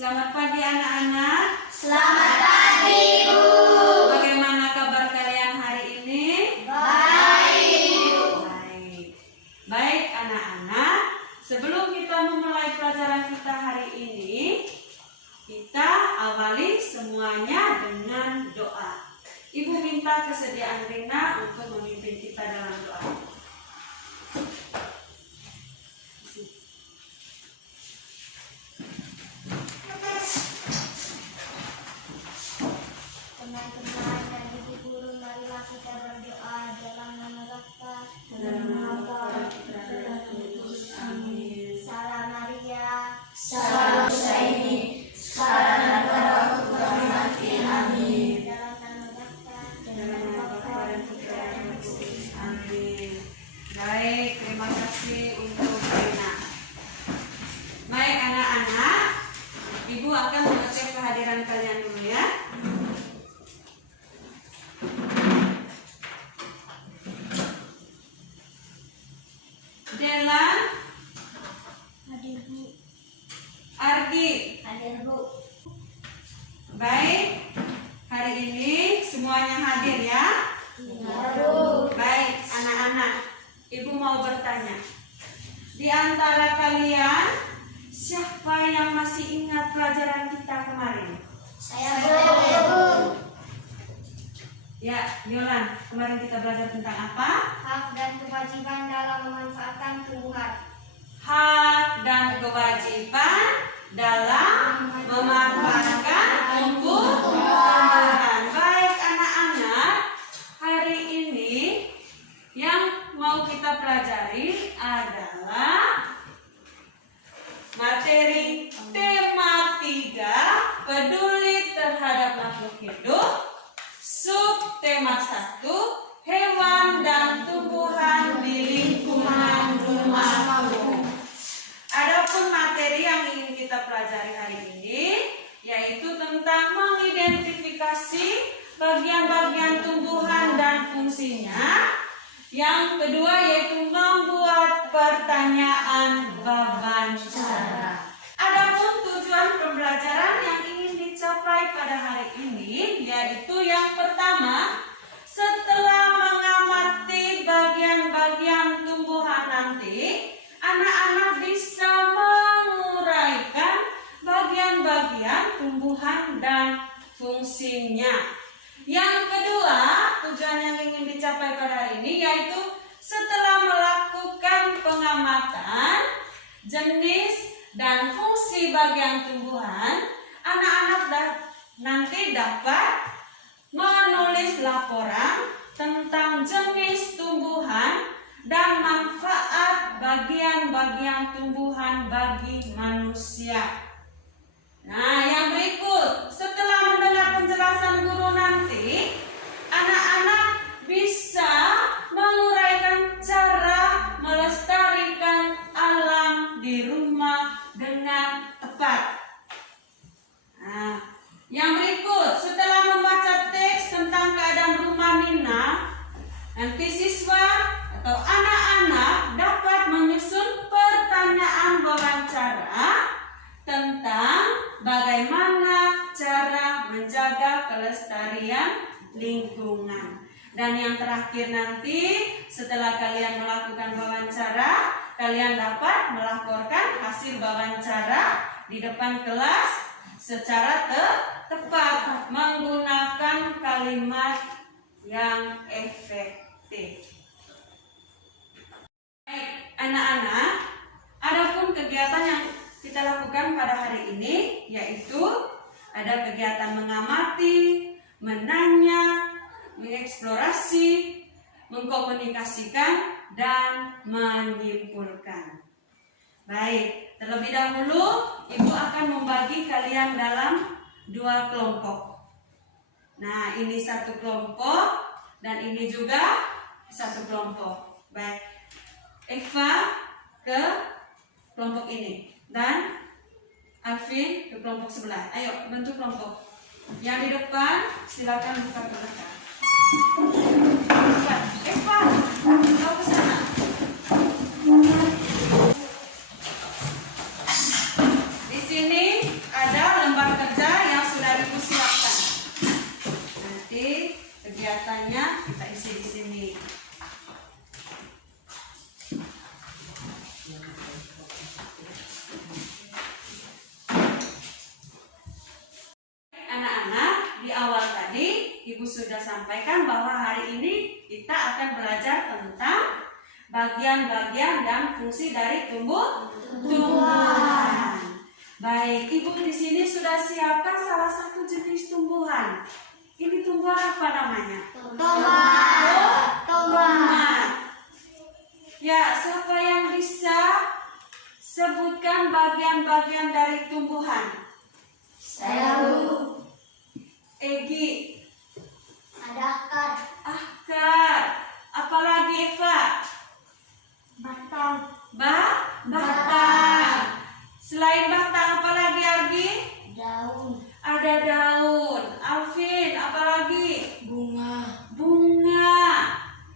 Selamat pagi anak-anak. Selamat pagi, Bu. Bagaimana kabar kalian hari ini? Baik. Baik anak-anak. Sebelum kita memulai pelajaran kita hari ini, kita awali semuanya dengan doa. Ibu minta kesediaan Rina untuk memimpin kita dalam doa. Teman-teman dan ibu guru, marilah kita berdoa dalam nama Bapa dan nama Putra dan Roh Kudus. Amin. Salam Maria, salam Husaini, sekarang dan pada waktu kami mati. Amin. Dalam nama Bapa dan nama Putra dan Roh Kudus. Amin. Baik, terima kasih untuk Rina. Baik anak-anak, Ibu akan mengecek kehadiran kalian dulu ya. Delan, Hadir, Bu. Ardi. Hadir, Bu. Baik, hari ini semuanya hadir ya. Iya, Bu. Baik anak-anak, Ibu mau bertanya. Di antara kalian, siapa yang masih ingat pelajaran kita kemarin? Saya, Bu. Ya, Yolan, kemarin kita belajar tentang apa? Hak dan kewajiban dalam memanfaatkan tumbuhan. Hak dan kewajiban dalam memanfaatkan tumbuhan. Baik anak-anak, hari ini yang mau kita pelajari adalah materi tema 3, peduli terhadap makhluk hidup. Subtema 1, hewan dan tumbuhan di lingkungan rumahku. Adapun materi yang ingin kita pelajari hari ini yaitu tentang mengidentifikasi bagian-bagian tumbuhan dan fungsinya. Yang kedua yaitu membuat pertanyaan wawancara. Adapun tujuan pembelajaran yang ingin dicapai pada hari ini yaitu yang pertama, setelah mengamati bagian-bagian tumbuhan nanti, anak-anak bisa menguraikan bagian-bagian tumbuhan dan fungsinya. Yang kedua, tujuan yang ingin dicapai pada hari ini yaitu setelah melakukan pengamatan jenis dan fungsi bagian tumbuhan, anak-anak nanti dapat menulis laporan tentang jenis tumbuhan dan manfaat bagian-bagian tumbuhan bagi manusia. Nah, yang berikut, setelah mendengar penjelasan guru nanti, anak-anak bisa menguraikan cara melestarikan alam di rumah dengan tepat. Nah, yang berikut, setelah membaca teks tentang keadaan rumah Nina, nanti siswa atau anak-anak dapat menyusun pertanyaan wawancara tentang bagaimana cara menjaga kelestarian lingkungan. Dan yang terakhir nanti, setelah kalian melakukan wawancara, kalian dapat melaporkan hasil wawancara di depan kelas secara tepat menggunakan kalimat yang efektif. Baik, anak-anak, adapun kegiatan yang kita lakukan pada hari ini yaitu ada kegiatan mengamati, menanya, mengeksplorasi, mengkomunikasikan, dan menyimpulkan. Baik, terlebih dahulu Ibu akan membagi kalian dalam 2 kelompok. Nah, ini 1 kelompok dan ini juga 1 kelompok. Baik, Eva ke kelompok ini dan Alvin ke kelompok sebelah. Ayo, bentuk kelompok. Yang di depan silakan buka ke belakang. Eva, kau ke sana. Di sini ada sudah sampaikan bahwa hari ini kita akan belajar tentang bagian-bagian dan fungsi dari tumbuhan. Baik, Ibu di sini sudah siapkan salah satu jenis tumbuhan. Ini tumbuhan apa namanya? Tomat. Ya, siapa yang bisa sebutkan bagian-bagian dari tumbuhan? Saya Bu. Egi. Ada akar. Akar. Apalagi Eva? Batang. Batang. Selain batang apalagi Argi? Daun. Ada daun. Alvin, apalagi? Bunga.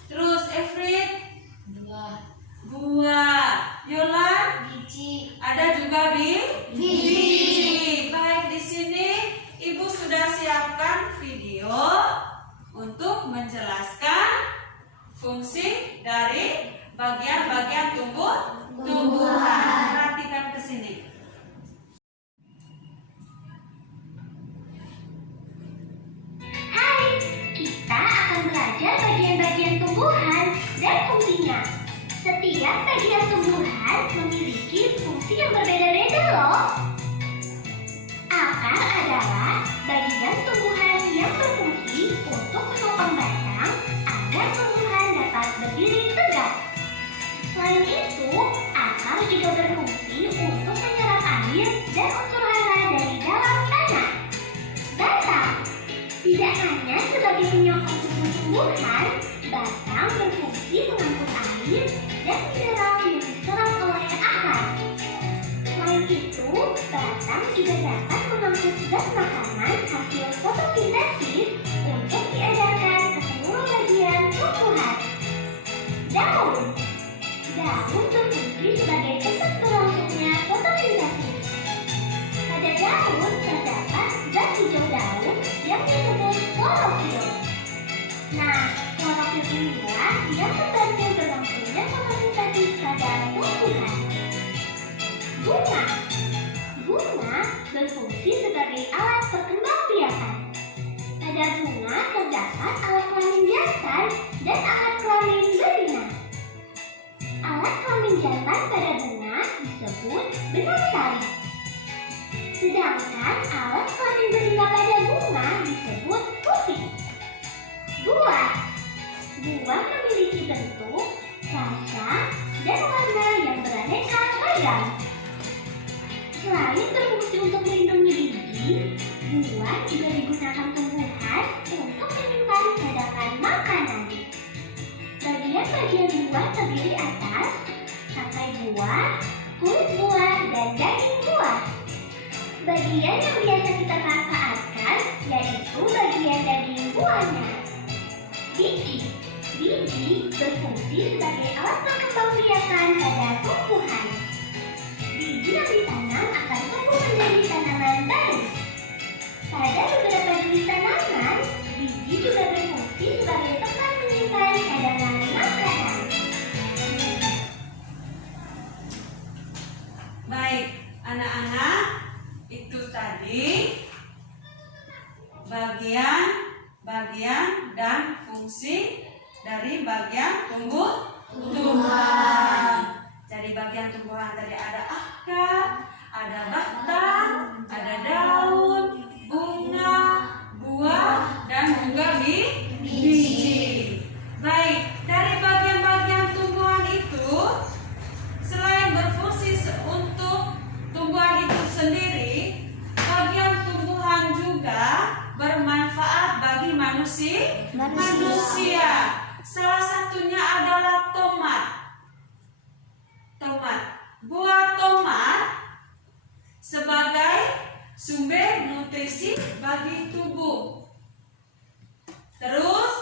Terus Efrit? Buah. Yolan? Biji. Ada juga Biji. Baik, di sini Ibu sudah siapkan video untuk menjelaskan fungsi dari bagian-bagian tumbuhan. Perhatikan ke sini. Hai, kita akan belajar bagian-bagian tumbuhan dan fungsinya. Setiap bagian tumbuhan memiliki fungsi yang berbeda-beda loh. Akar adalah bagian tumbuhan yang berfungsi untuk menopang batang agar tumbuhan dapat berdiri tegak. Selain itu, akar juga berfungsi untuk menyerap air dan unsur hara dari dalam tanah. Batang tidak hanya sebagai penyokong tumbuhan, batang berfungsi mengangkut air dan mineral yang diserap oleh akar. Selain itu, batang juga dapat mengangkut zat makanan hasil fotosintesis untuk diedarkan ke seluruh bagian tumbuhan. Daun berfungsi sebagai tempat berlangsungnya fotosintesis. Pada daun terdapat zat hijau daun yang disebut klorofil. Nah, klorofil inilah yang membantu berlangsungnya fotosintesis pada tumbuhan. Bunga berfungsi sebagai alat perkembangbiakan. Pada bunga terdapat alat kelamin jantan dan alat kelamin betina. Alat kelamin jantan pada bunga disebut benang sari. Sedangkan alat kelamin betina pada bunga disebut puting. Buah memiliki bentuk, rasa, dan warna yang beraneka ragam. Selain berfungsi untuk melindungi biji, buah juga digunakan tumbuhan untuk menyimpan cadangan makanan. Bagian-bagian buah terdiri atas tangkai buah, kulit buah, dan daging buah. Bagian yang biasa kita manfaatkan yaitu bagian daging buahnya. Biji berfungsi sebagai alat perkembangbiakan pada tumbuhan. Biji yang ditanam akan tumbuh menjadi tanaman baru. Pada beberapa jenis tanaman, biji juga berfungsi sebagai tempat menyimpan cadangan makanan. Baik, anak-anak, itu tadi bagian dan fungsi dari bagian tumbuhan. Jadi bagian tumbuhan tadi ada akar, ada batang, ada daun, bunga, buah, dan juga biji. Baik, dari bagian-bagian tumbuhan itu, selain berfungsi untuk tumbuhan itu sendiri, bagian tumbuhan juga bermanfaat bagi manusia. Salah satunya adalah tomat. Buah tomat sebagai sumber nutrisi bagi tubuh. Terus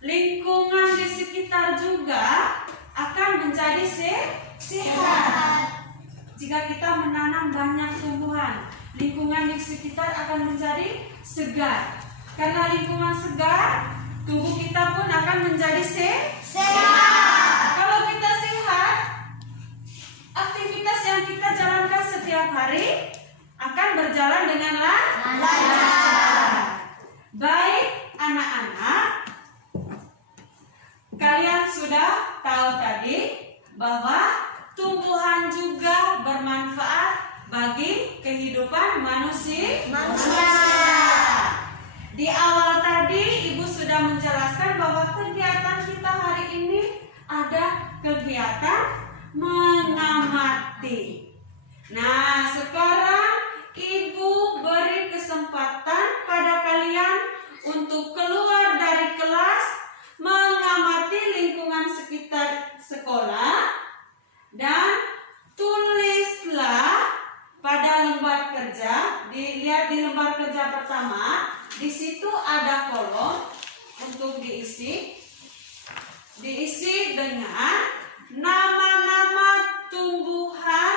lingkungan di sekitar juga akan menjadi sehat. Jika kita menanam banyak tumbuhan, lingkungan di sekitar akan menjadi segar. Karena lingkungan segar, tubuh kita pun akan menjadi sehat. Kalau kita sehat, aktivitas yang kita jalankan setiap hari akan berjalan dengan lancar. Baik anak-anak, bahwa tumbuhan juga bermanfaat bagi kehidupan manusia. Di awal tadi Ibu sudah menjelaskan bahwa kegiatan kita hari ini ada kegiatan mengamati. Nah, sekarang Ibu beri kesempatan pada kalian untuk keluar dari kelas, mengamati lingkungan sekitar sekolah, dan tulislah pada lembar kerja. Dilihat di lembar kerja pertama, di situ ada kolom untuk diisi dengan nama-nama tumbuhan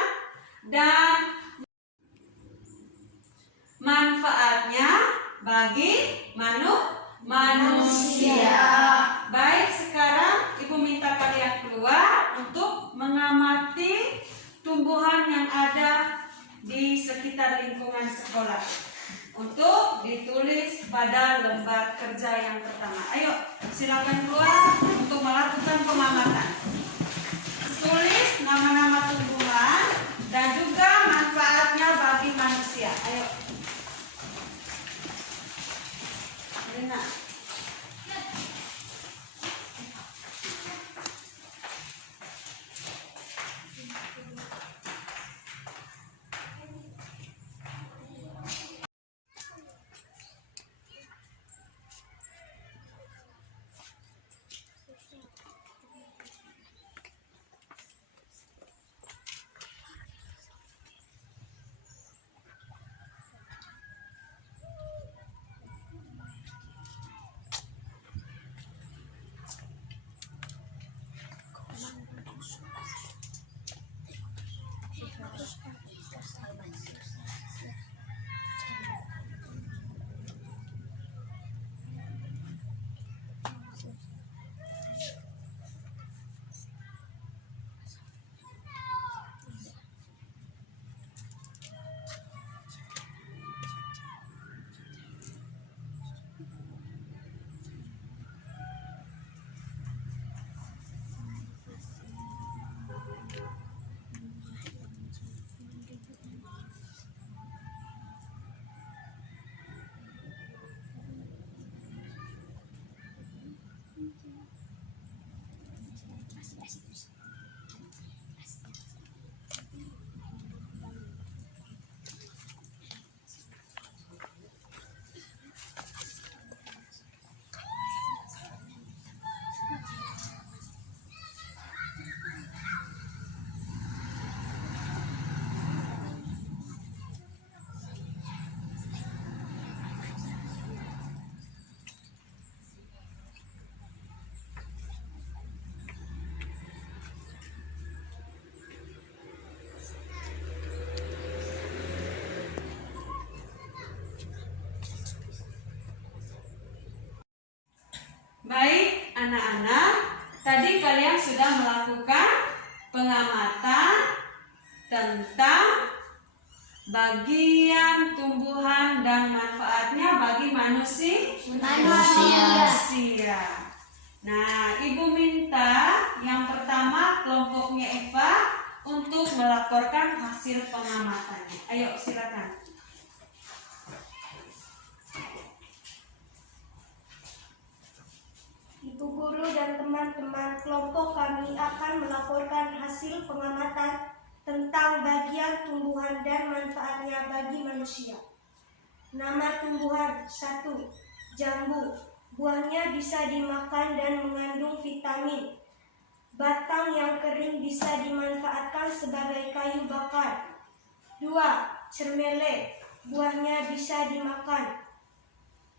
dan manfaatnya bagi manusia. Baik, sekarang Ibu minta kalian keluar untuk mengamati tumbuhan yang ada di sekitar lingkungan sekolah, untuk ditulis pada lembar kerja yang pertama. Ayo, silakan keluar untuk melakukan pengamatan. Tulis nama-nama tumbuhan dan juga manfaatnya bagi manusia. Ayo. Rina. Baik, anak-anak, tadi kalian sudah melakukan pengamatan tentang bagian tumbuhan dan manfaatnya bagi manusia. Nah, Ibu minta yang pertama kelompoknya Eva untuk melaporkan hasil pengamatannya. Ayo, silakan. Ibu guru dan teman-teman kelompok kami akan melaporkan hasil pengamatan tentang bagian tumbuhan dan manfaatnya bagi manusia. Nama tumbuhan: 1. Jambu. Buahnya bisa dimakan dan mengandung vitamin. Batang yang kering bisa dimanfaatkan sebagai kayu bakar. 2. Cermele. Buahnya bisa dimakan.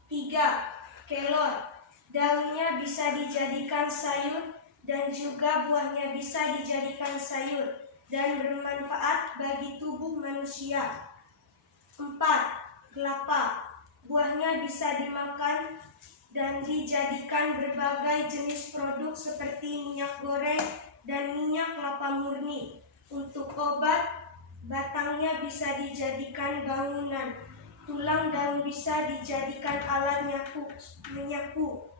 3. Kelor. Daunnya bisa dijadikan sayur dan juga buahnya bisa dijadikan sayur dan bermanfaat bagi tubuh manusia. 4. Kelapa. Buahnya bisa dimakan dan dijadikan berbagai jenis produk seperti minyak goreng dan minyak kelapa murni. Untuk obat, batangnya bisa dijadikan bangunan. Tulang daun bisa dijadikan alat menyapu.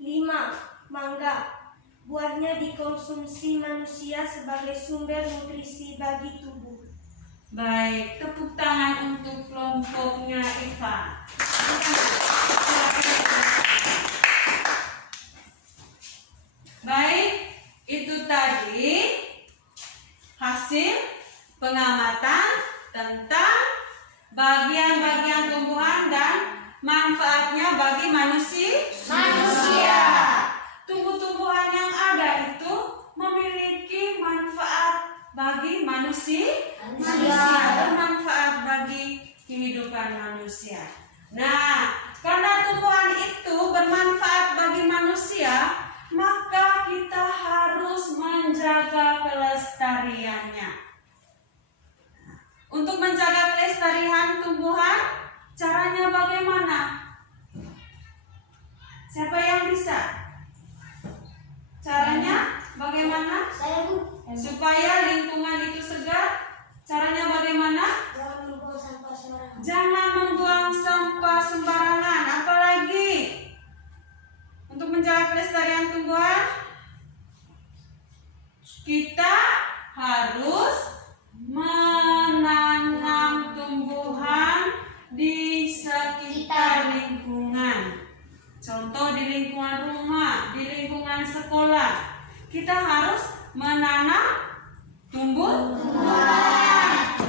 5. Mangga. Buahnya dikonsumsi manusia sebagai sumber nutrisi bagi tubuh. Baik, tepuk tangan untuk kelompoknya Eva. Baik, itu tadi hasil pengamatan tentang bagian-bagian tumbuhan dan manfaatnya bagi manusia. Tumbuh-tumbuhan yang ada itu memiliki manfaat bagi manusia, bermanfaat bagi kehidupan manusia. Nah, karena tumbuhan itu bermanfaat bagi manusia, maka kita harus menjaga kelestariannya. Untuk menjaga kelestarian tumbuhan, caranya bagaimana? Siapa yang bisa? Caranya bagaimana? Saya, Bu. Supaya lingkungan itu segar, caranya bagaimana? Jangan membuang sampah sembarangan. Jangan membuang sampah sembarangan. Apalagi untuk menjaga kelestarian tumbuhan, kita harus menanam tumbuhan di sekitar lingkungan. Contoh di lingkungan rumah, di lingkungan sekolah, kita harus menanam tumbuhan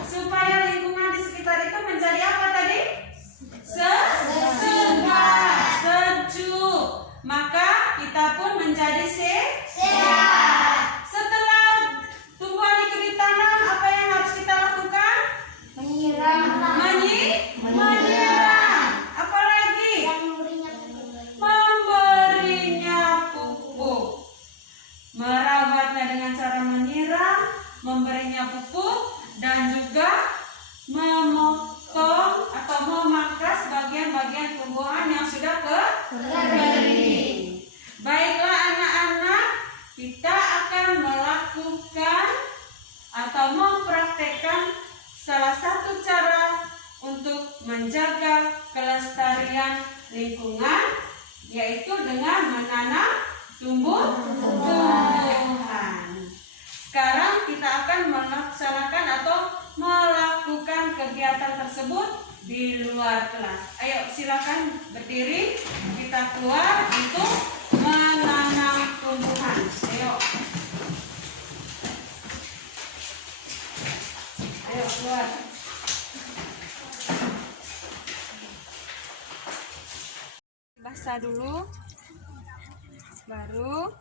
supaya lingkungan di sekitar itu menjadi apa tadi? Segar, sejuk. Maka kita pun menjadi sehat. Setelah tumbuhan itu ditanam, apa yang harus kita lakukan? Menyiram. Apalagi? Memberinya pupuk. Merawatnya dengan cara menyiram, memberinya pupuk, dan juga memotong atau memangkas bagian-bagian tumbuhan yang sudah kering. Baiklah anak-anak, kita akan melakukan atau mempraktekkan salah satu cara untuk menjaga kelestarian lingkungan, yaitu dengan menanam tumbuhan. Sekarang kita akan melaksanakan atau melakukan kegiatan tersebut di luar kelas. Ayo silakan berdiri, kita keluar untuk menanam tumbuhan. Ayo keluar. Basah dulu, baru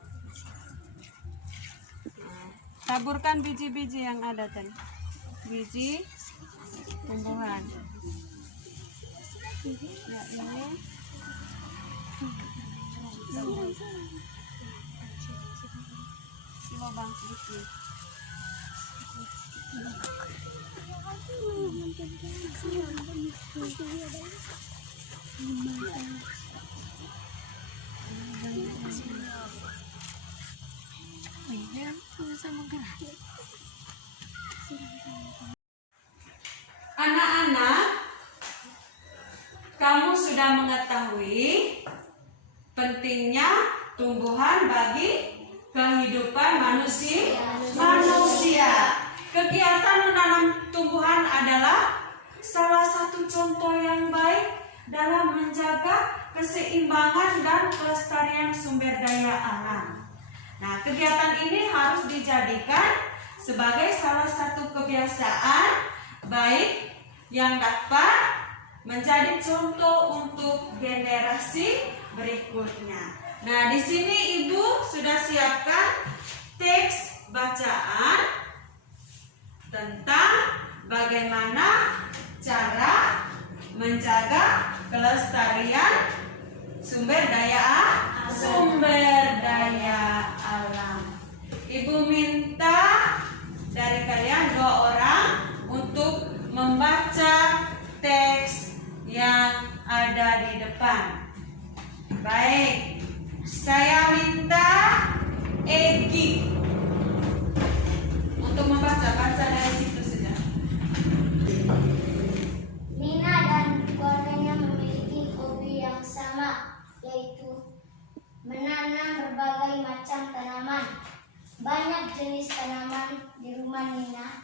taburkan biji-biji yang ada tadi, biji tumbuhan. Ya, ini lubang sedikit. Anak-anak, kamu sudah mengetahui pentingnya tumbuhan bagi kehidupan manusia. Kegiatan menanam tumbuhan adalah salah satu contoh yang baik dalam menjaga keseimbangan dan kelestarian sumber daya alam. Nah, kegiatan ini harus dijadikan sebagai salah satu kebiasaan baik yang dapat menjadi contoh untuk generasi berikutnya. Nah, di sini Ibu sudah siapkan teks bacaan tentang bagaimana cara menjaga kelestarian sumber daya alam. Ibu minta dari kalian 2 orang untuk membaca teks yang ada di depan. Baik, saya minta Egi untuk baca dari situ saja. Nina dan keluarganya memiliki hobi yang sama, yaitu menanam berbagai macam tanaman. banyak jenis tanaman di rumah Nina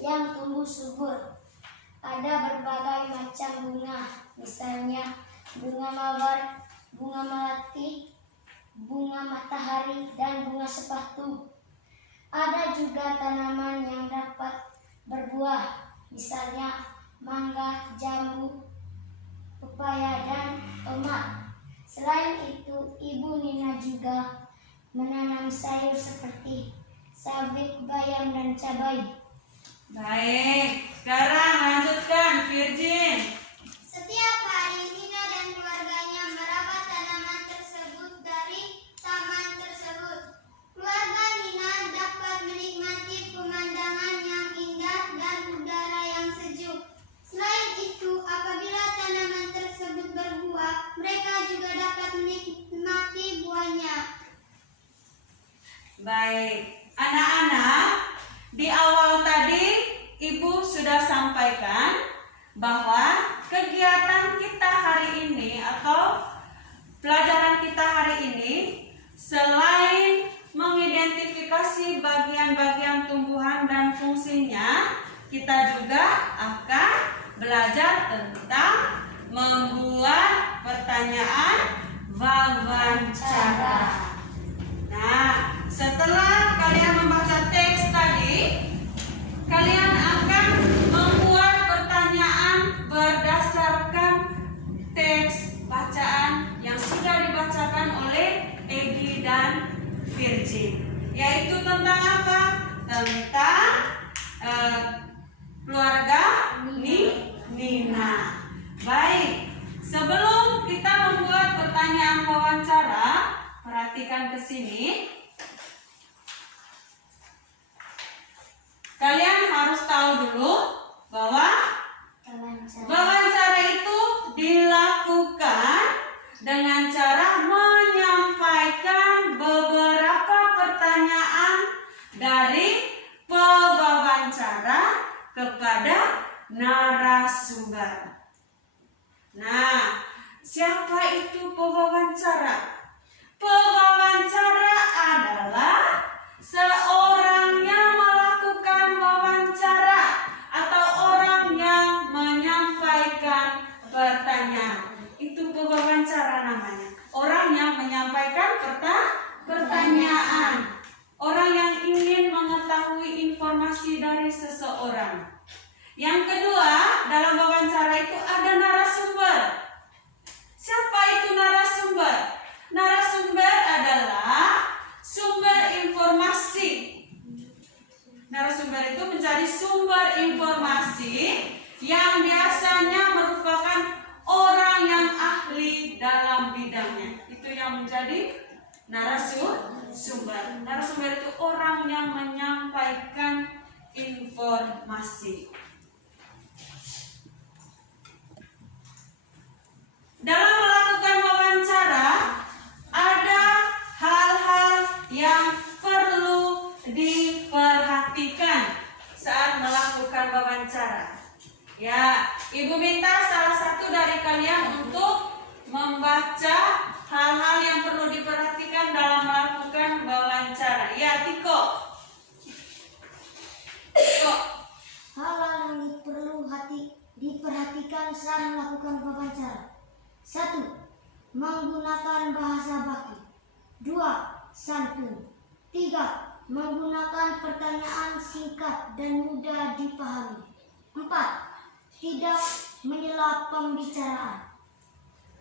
yang tumbuh subur. Ada berbagai macam bunga, misalnya bunga mawar, bunga melati, bunga matahari, dan bunga sepatu. Ada juga tanaman yang dapat berbuah, misalnya mangga, jambu, pepaya, dan tomat. Selain itu, Ibu Nina juga menanam sayur seperti sabit, bayam, dan cabai. Baik, sekarang lanjutkan Virgin. Setiap hari Nina dan keluarganya merawat tanaman tersebut dari taman tersebut. Keluarga Nina dapat menikmati pemandangan yang indah dan udara yang sejuk. Selain itu, apabila tanaman tersebut berbuah, mereka juga dapat menikmati buahnya. Baik, anak-anak, di awal tadi Ibu sudah sampaikan bahwa kegiatan kita hari ini atau pelajaran kita hari ini selain mengidentifikasi bagian-bagian tumbuhan dan fungsinya, kita juga akan belajar tentang membuat pertanyaan wawancara. Nah, setelah kalian membaca teks tadi, kalian akan membuat pertanyaan berdasarkan teks bacaan yang sudah dibacakan oleh Egy dan Virgin. Yaitu tentang apa? Tentang keluarga Nina. Baik, sebelum kita membuat pertanyaan wawancara, perhatikan ke sini. Kalian harus tahu dulu bahwa wawancara itu dilakukan dengan cara menyampaikan beberapa pertanyaan dari pewawancara kepada narasumber. Nah, siapa itu pewawancara? Pewawancara adalah seorang yang melakukan wawancara atau orang yang menyampaikan pertanyaan. Itu pewawancara namanya. Orang yang menyampaikan pertanyaan. Orang yang ingin mengetahui informasi dari seseorang. Yang kedua, dalam wawancara itu ada narasumber. Siapa itu narasumber? Narasumber adalah sumber informasi. Narasumber itu menjadi sumber informasi yang biasanya merupakan orang yang ahli dalam bidangnya. Itu yang menjadi narasumber. Narasumber itu orang yang menyampaikan informasi. Dalam melakukan wawancara, ada hal-hal yang perlu diperhatikan saat melakukan wawancara. Ya, Ibu minta salah satu dari kalian untuk membaca hal-hal yang perlu diperhatikan dalam melakukan wawancara. Ya, Tiko. Hal-hal yang perlu diperhatikan saat melakukan wawancara. 1. Menggunakan bahasa baku. 2. Santun. 3. Menggunakan pertanyaan singkat dan mudah dipahami. 4. Tidak menyela pembicaraan.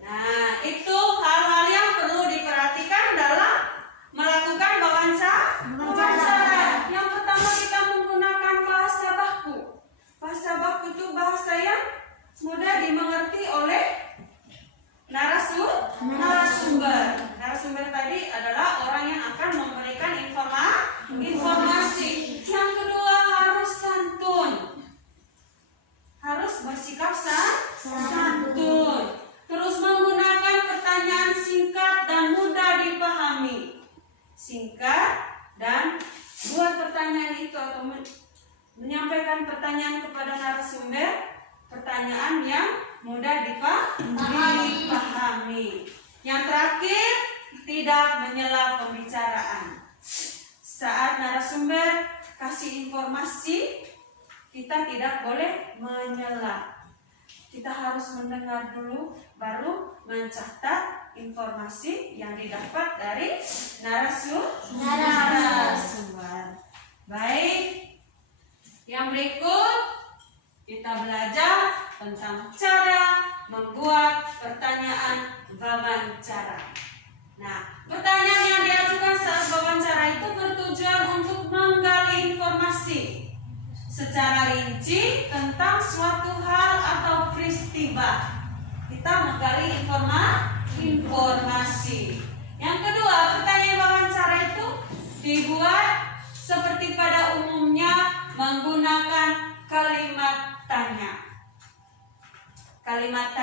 Nah, itu hal-hal yang perlu diperhatikan dalam melakukan wawancara. Yang pertama, kita menggunakan bahasa baku. Bahasa baku itu bahasa yang mudah dimengerti oleh narasumber. Narasumber tadi adalah orang yang akan memberikan informasi. Yang kedua, harus santun. Harus bersikap santun. Terus menggunakan pertanyaan singkat dan mudah dipahami. Singkat dan buat pertanyaan itu atau menyampaikan pertanyaan kepada narasumber, pertanyaan yang mudah dipahami. Yang terakhir, tidak menyela pembicaraan. saat narasumber kasih informasi, kita tidak boleh menyela. Kita harus mendengar dulu, baru mencatat informasi yang didapat dari narasumber. Baik, yang berikut kita belajar tentang cara membuat pertanyaan wawancara. Nah, pertanyaan yang diajukan saat wawancara itu bertujuan untuk menggali informasi secara rinci tentang suatu hal atau peristiwa. Kita menggali informasi. Yang kedua, pertanyaan wawancara itu dibuat seperti pada umumnya menggunakan kalimat tanya. Kalimat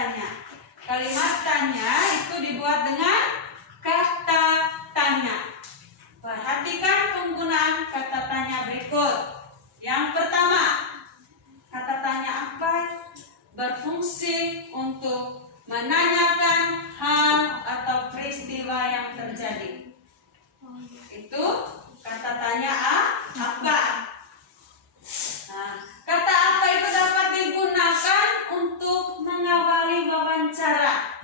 tanya itu dibuat dengan kata tanya. Perhatikan penggunaan kata tanya berikut. Yang pertama, kata tanya apa? Berfungsi untuk menanyakan hal atau peristiwa yang terjadi. Itu kata tanya apa. Nah, kata apa itu dapat digunakan untuk mengawali wawancara,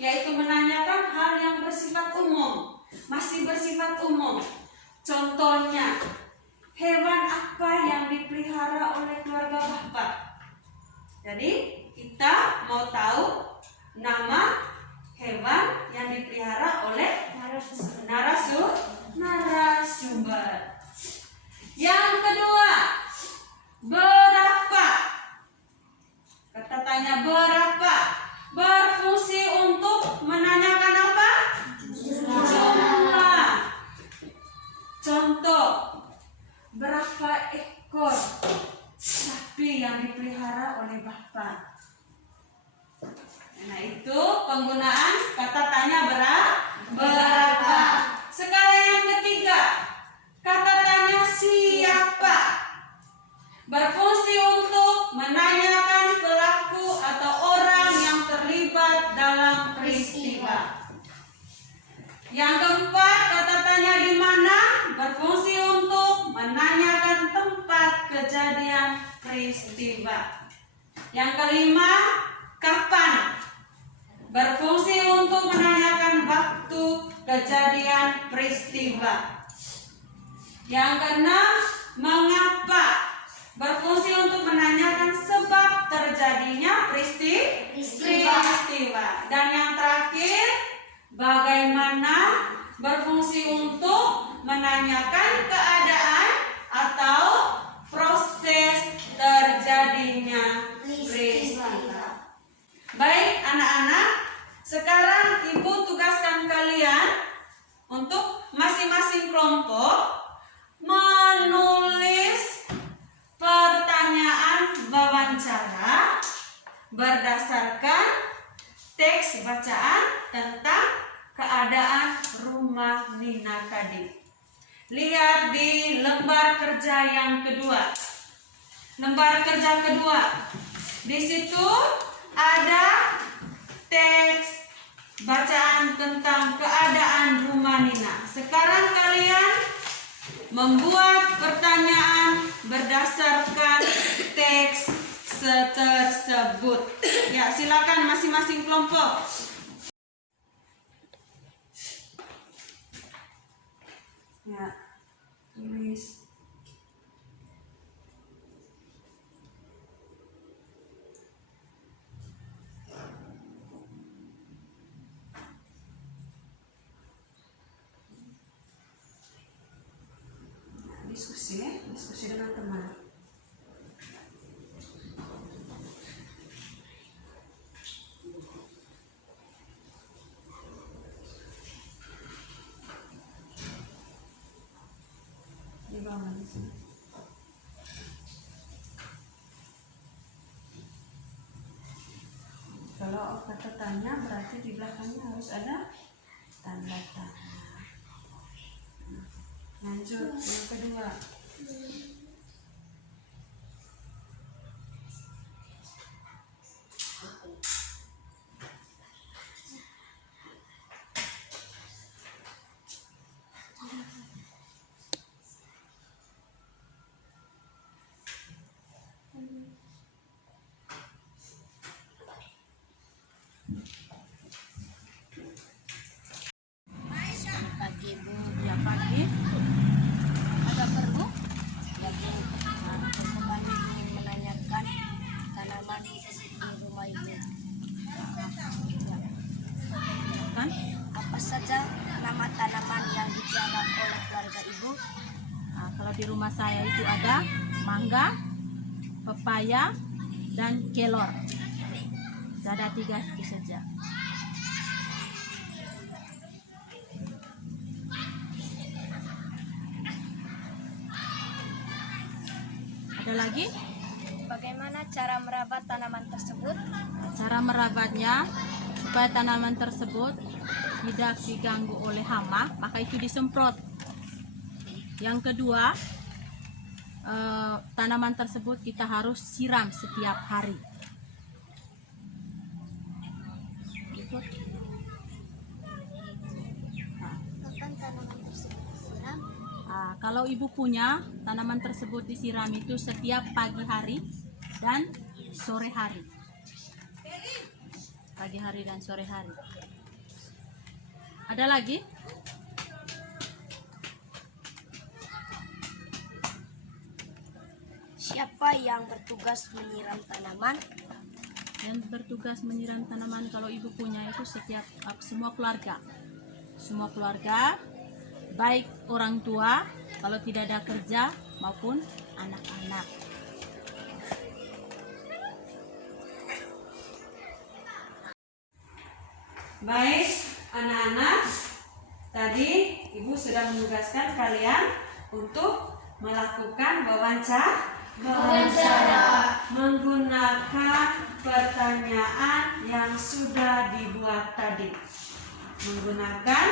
yaitu menanyakan hal yang bersifat umum, masih bersifat umum. Contohnya, hewan apa yang dipelihara oleh keluarga Bapak? Jadi kita mau tahu nama hewan yang dipelihara oleh narasumber. Yang kedua, berapa? Kata tanya berapa berfungsi untuk menanyakan apa? Jumlah. Contoh, berapa ekor sapi yang dipelihara oleh Bapak? Nah, itu penggunaan kata tanya berapa. Sekarang yang ketiga, kata tanya siapa? Berfungsi untuk menanyakan pelaku atau orang yang terlibat dalam peristiwa. Yang keempat, kata tanya di mana? Berfungsi untuk menanyakan tempat kejadian peristiwa. Yang kelima, kapan? Berfungsi untuk menanyakan waktu kejadian peristiwa. Yang keenam, mengapa? Berfungsi untuk menanyakan sebab terjadinya peristiwa. Dan yang terakhir, bagaimana? Berfungsi untuk menanyakan keadaan atau proses terjadinya peristiwa. Baik anak-anak, sekarang Ibu tugaskan kalian untuk masing-masing kelompok menulis pertanyaan wawancara berdasarkan teks bacaan tentang keadaan rumah Nina tadi. Lihat di lembar kerja yang kedua. Lembar kerja kedua. Di situ ada teks bacaan tentang keadaan rumah Nina. Sekarang kalian membuat pertanyaan berdasarkan teks tersebut. Ya, silakan masing-masing kelompok. Ya, tulis. Diskusi dengan teman. Di bawah di sini. Kalau kata tanya berarti di belakangnya harus ada tanda tanya. Lanjut yang kedua. Kalau di rumah saya itu ada mangga, pepaya, dan kelor. Ada 3 itu saja. Ada lagi? Bagaimana cara merawat tanaman tersebut? Cara merawatnya supaya tanaman tersebut tidak diganggu oleh hama, maka itu disemprot. Yang kedua, tanaman tersebut kita harus siram setiap hari. Kapan tanaman tersebut disiram? Kalau ibu punya, tanaman tersebut disiram itu setiap pagi hari dan sore hari. Pagi hari dan sore hari. Ada lagi? Siapa yang bertugas menyiram tanaman? Yang bertugas menyiram tanaman kalau ibu punya itu semua keluarga. Semua keluarga, baik orang tua kalau tidak ada kerja maupun anak-anak. Baik, anak-anak, tadi ibu sudah menugaskan kalian untuk melakukan wawancara menggunakan pertanyaan yang sudah dibuat tadi. Menggunakan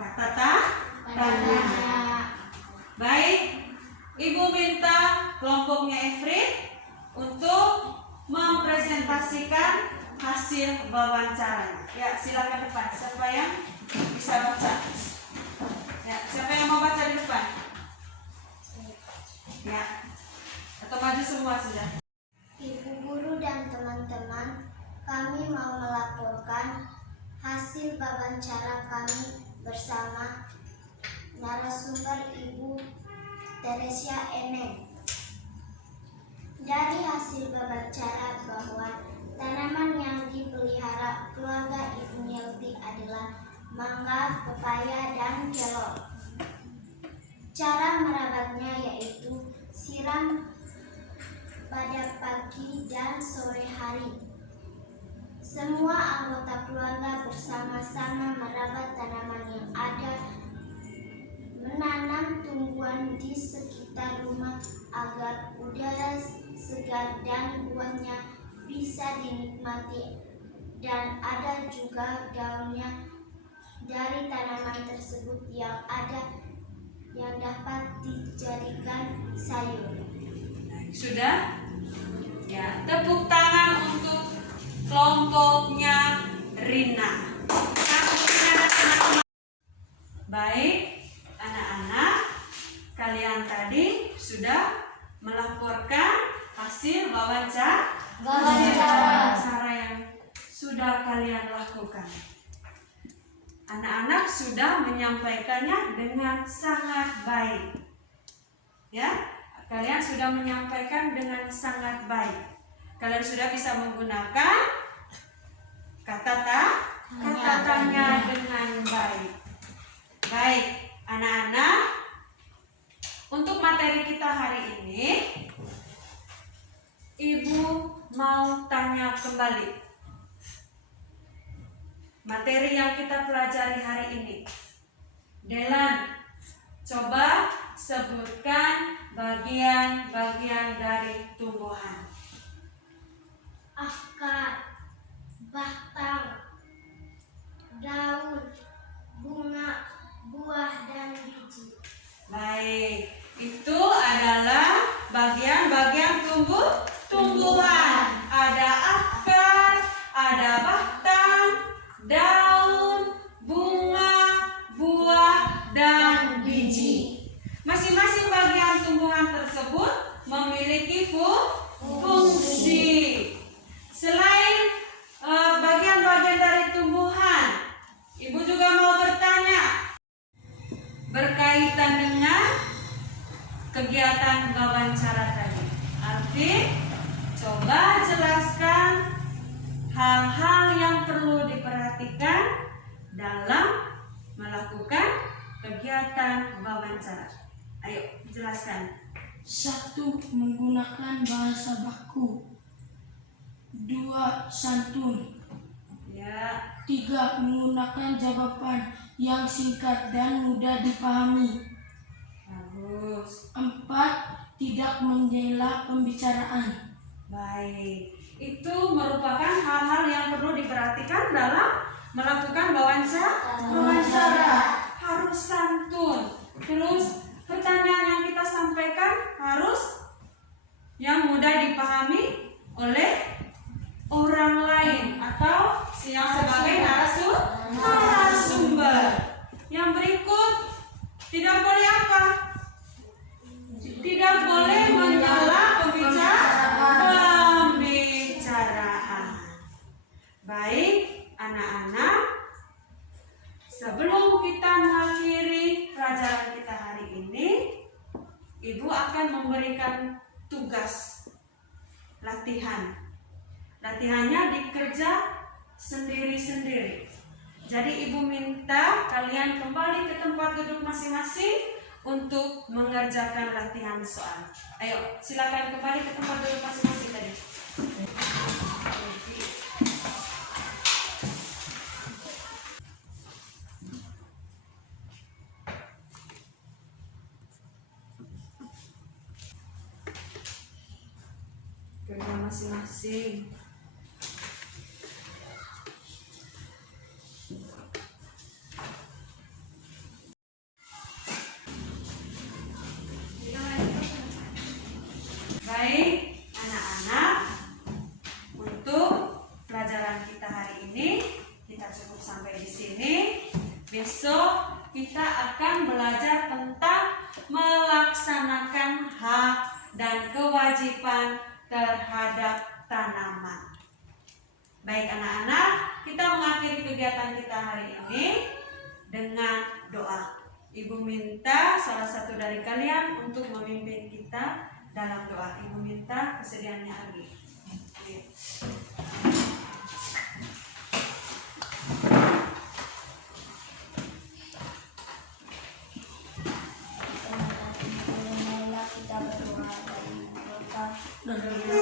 kata tanya. Baik, ibu minta kelompoknya Efrit untuk mempresentasikan hasil wawancaranya. Ya, silakan depan. Siapa yang bisa baca? Ya, siapa yang mau baca di depan? Ya, atau maju semua sudah. Ibu guru dan teman-teman, kami mau melaporkan hasil wawancara kami bersama narasumber Ibu Teresia Eneng. Dari hasil wawancara bahwa tanaman yang dipelihara keluarga Ibu Nielty adalah mangga, pepaya, dan kelor. Cara merawatnya yaitu siram pada pagi dan sore hari. Semua anggota keluarga bersama-sama merawat tanaman yang ada, menanam tumbuhan di sekitar rumah agar udara segar dan buahnya bisa dinikmati, dan ada juga daunnya dari tanaman tersebut yang dapat dijadikan sayur. Sudah? Ya, tepuk tangan untuk kelompoknya Rina. Baik, anak-anak, kalian tadi sudah melaporkan hasil wawancara yang sudah kalian lakukan. Anak-anak sudah menyampaikannya dengan sangat baik. Ya, kalian sudah menyampaikan dengan sangat baik. Kalian sudah bisa menggunakan kata tanya dengan baik. Baik, anak-anak, untuk materi kita hari ini, Ibu mau tanya kembali. Materi yang kita pelajari hari ini. Delan, coba sebutkan bagian-bagian dari tumbuhan. Akar, batang, daun, bunga, buah, dan biji. Baik, itu adalah bagian-bagian tumbuhan. Ada akar, ada batang, daun, bunga, buah, dan biji. Masing-masing bagian tumbuhan tersebut memiliki fungsi. Selain bagian-bagian dari tumbuhan, Ibu juga mau bertanya berkaitan dengan kegiatan wawancara tadi. Arti, coba jelaskan hal-hal yang perlu diperhatikan dalam melakukan kegiatan wawancara. Ayo, jelaskan. 1. Menggunakan bahasa baku. 2. Santun. Ya, 3. Menggunakan jawaban yang singkat dan mudah dipahami. bagus. 4. Tidak menjela pembicaraan. Baik. Itu merupakan hal-hal yang perlu diperhatikan dalam melakukan wawancara. Harus santun. Terus pertanyaan yang kita sampaikan harus yang mudah dipahami oleh orang lain atau yang sebagai narasumber. Yang berikut, tidak boleh apa? Tidak boleh menyela pembicaraan. Baik, anak-anak, sebelum kita mengakhiri pelajaran kita hari ini, Ibu akan memberikan tugas latihan. Latihannya dikerja sendiri-sendiri. Jadi Ibu minta kalian kembali ke tempat duduk masing-masing untuk mengerjakan latihan soal. Ayo, silakan kembali ke tempat duduk masing-masing tadi. Kerja masing-masing. Baik, anak-anak, untuk pelajaran kita hari ini kita cukup sampai di sini. Besok kita akan belajar tentang melaksanakan hak dan kewajiban terhadap tanaman. Baik anak-anak, kita mengakhiri kegiatan kita hari ini dengan doa. Ibu minta salah satu dari kalian untuk memimpin kita dalam doa. Ibu minta kesediaannya lagi. Kita berdoa dan berdoa.